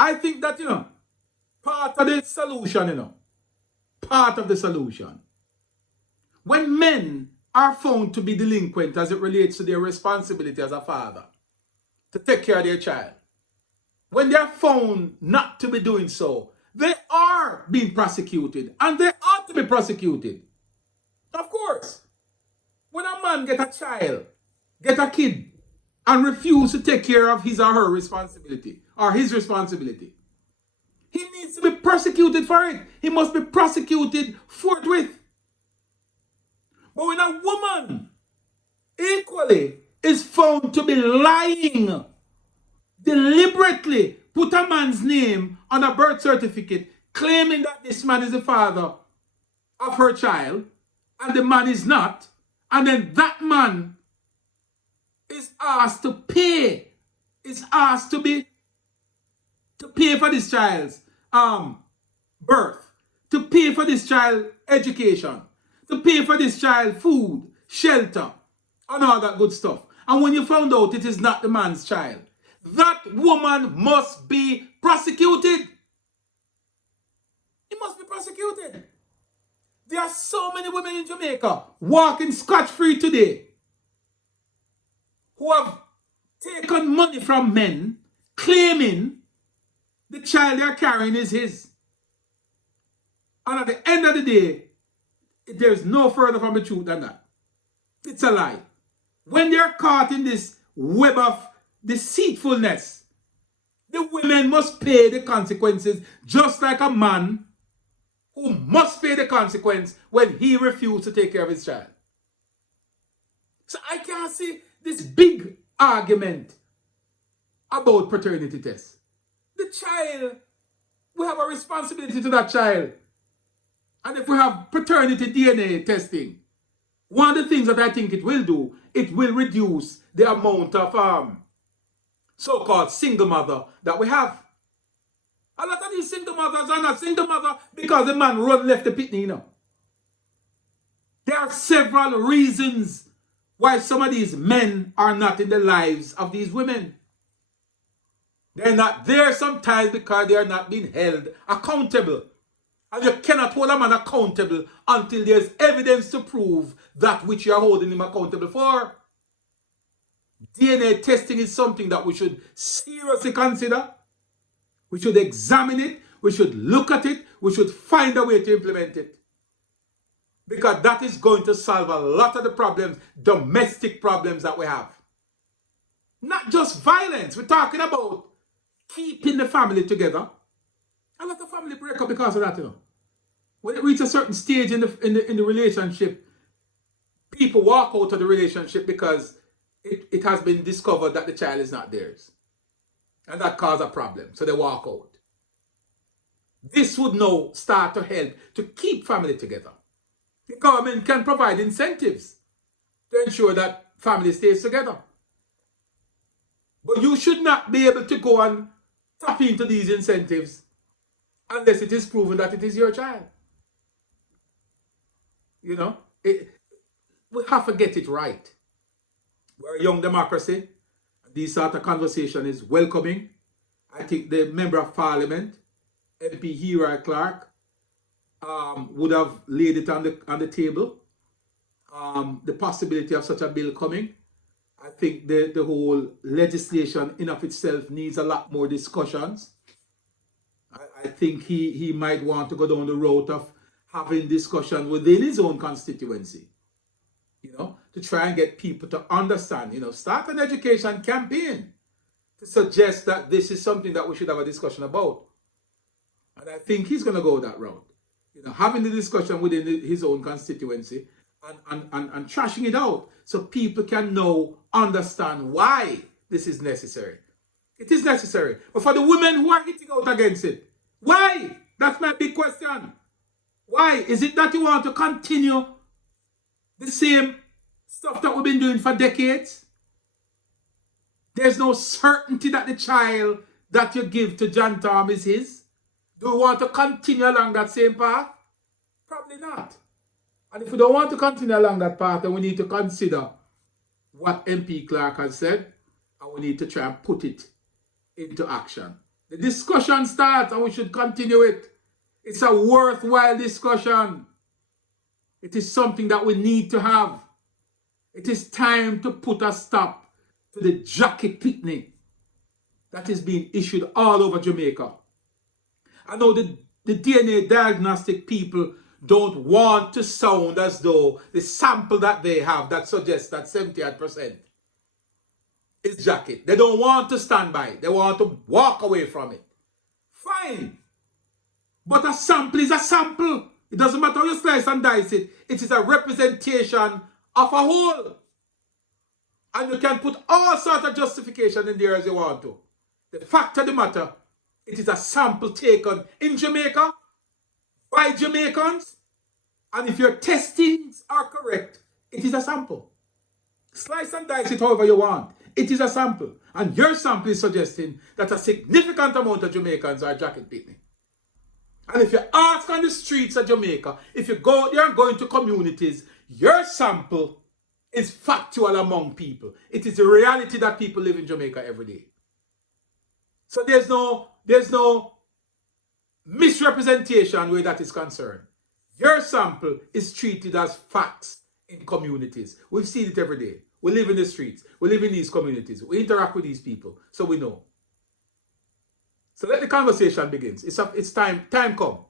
I think that, part of the solution, part of the solution, when men are found to be delinquent as it relates to their responsibility as a father to take care of their child, when they are found not to be doing so, they are being prosecuted and they ought to be prosecuted. Of course, when a man get a child, get a kid, and refuse to take care of his or her responsibility or his responsibility, he needs to be prosecuted for it. He must be prosecuted forthwith. But when a woman equally is found to be lying, deliberately put a man's name on a birth certificate, claiming that this man is the father of her child, and the man is not, and then that man is asked to pay, is asked to pay for this child's birth, to pay for this child's education, to pay for this child food, shelter, and all that good stuff. And when you found out it is not the man's child, that woman must be prosecuted. He must be prosecuted. There are so many women in Jamaica walking scot-free today who have taken money from men, claiming the child they're carrying is his. And at the end of the day, there's no further from the truth than that. It's a lie. When they're caught in this web of deceitfulness, the women must pay the consequences, just like a man who must pay the consequence when he refused to take care of his child. So I can't see this big argument about paternity tests. The child, we have a responsibility to that child. And if we have paternity DNA testing, one of the things that I think it will do, it will reduce the amount of so-called single mother that we have. A lot of these single mothers are not single mother because the man left the pitney, There are several reasons why some of these men are not in the lives of these women. They're not there sometimes because they are not being held accountable. And you cannot hold a man accountable until there's evidence to prove that which you are holding him accountable for. DNA testing is something that we should seriously consider. We should examine it. We should look at it. We should find a way to implement it. Because that is going to solve a lot of the problems, domestic problems that we have. Not just violence. We're talking about keeping the family together. A lot of family break up because of that, When it reaches a certain stage in the relationship, people walk out of the relationship because it has been discovered that the child is not theirs. And that causes a problem. So they walk out. This would now start to help to keep family together. The government can provide incentives to ensure that family stays together. But you should not be able to go and tap into these incentives unless it is proven that it is your child. We have to get it right. We're a young democracy. This sort of conversation is welcoming. I think the Member of Parliament, MP Hira Clark, would have laid it on the table. The possibility of such a bill coming. I think the whole legislation in of itself needs a lot more discussions. I think he might want to go down the road of having discussions within his own constituency, to try and get people to understand, start an education campaign to suggest that this is something that we should have a discussion about. And I think he's going to go that route, having the discussion within his own constituency and trashing it out so people can now understand why this is necessary. It is necessary. But for the women who are hitting out against it, why? That's my big question. Why? Is it that you want to continue the same stuff that we've been doing for decades? There's no certainty that the child that you give to John Tom is his. Do you want to continue along that same path? Probably not. And if we don't want to continue along that path, then we need to consider what MP Clark has said, and we need to try and put it into action. The discussion starts and we should continue it. It's a worthwhile discussion. It is something that we need to have. It is time to put a stop to the jacket picnic that is being issued all over Jamaica. I know the DNA diagnostic people don't want to sound as though the sample that they have that suggests that 78% is jacket. They don't want to stand by it. They want to walk away from it. Fine. But a sample is a sample. It doesn't matter how you slice and dice it. It is a representation of a whole. And you can put all sorts of justification in there as you want to. The fact of the matter, it is a sample taken in Jamaica by Jamaicans. And if your testings are correct, it is a sample. Slice and dice it however you want. It is a sample. And your sample is suggesting that a significant amount of Jamaicans are jacket picnic. And if you ask on the streets of Jamaica, if you go out there and go into communities, your sample is factual among people. It is the reality that people live in Jamaica every day. So there's no misrepresentation where that is concerned. Your sample is treated as facts in communities. We've seen it every day. We live in the streets. We live in these communities. We interact with these people. So we know. So let the conversation begin. It's time come.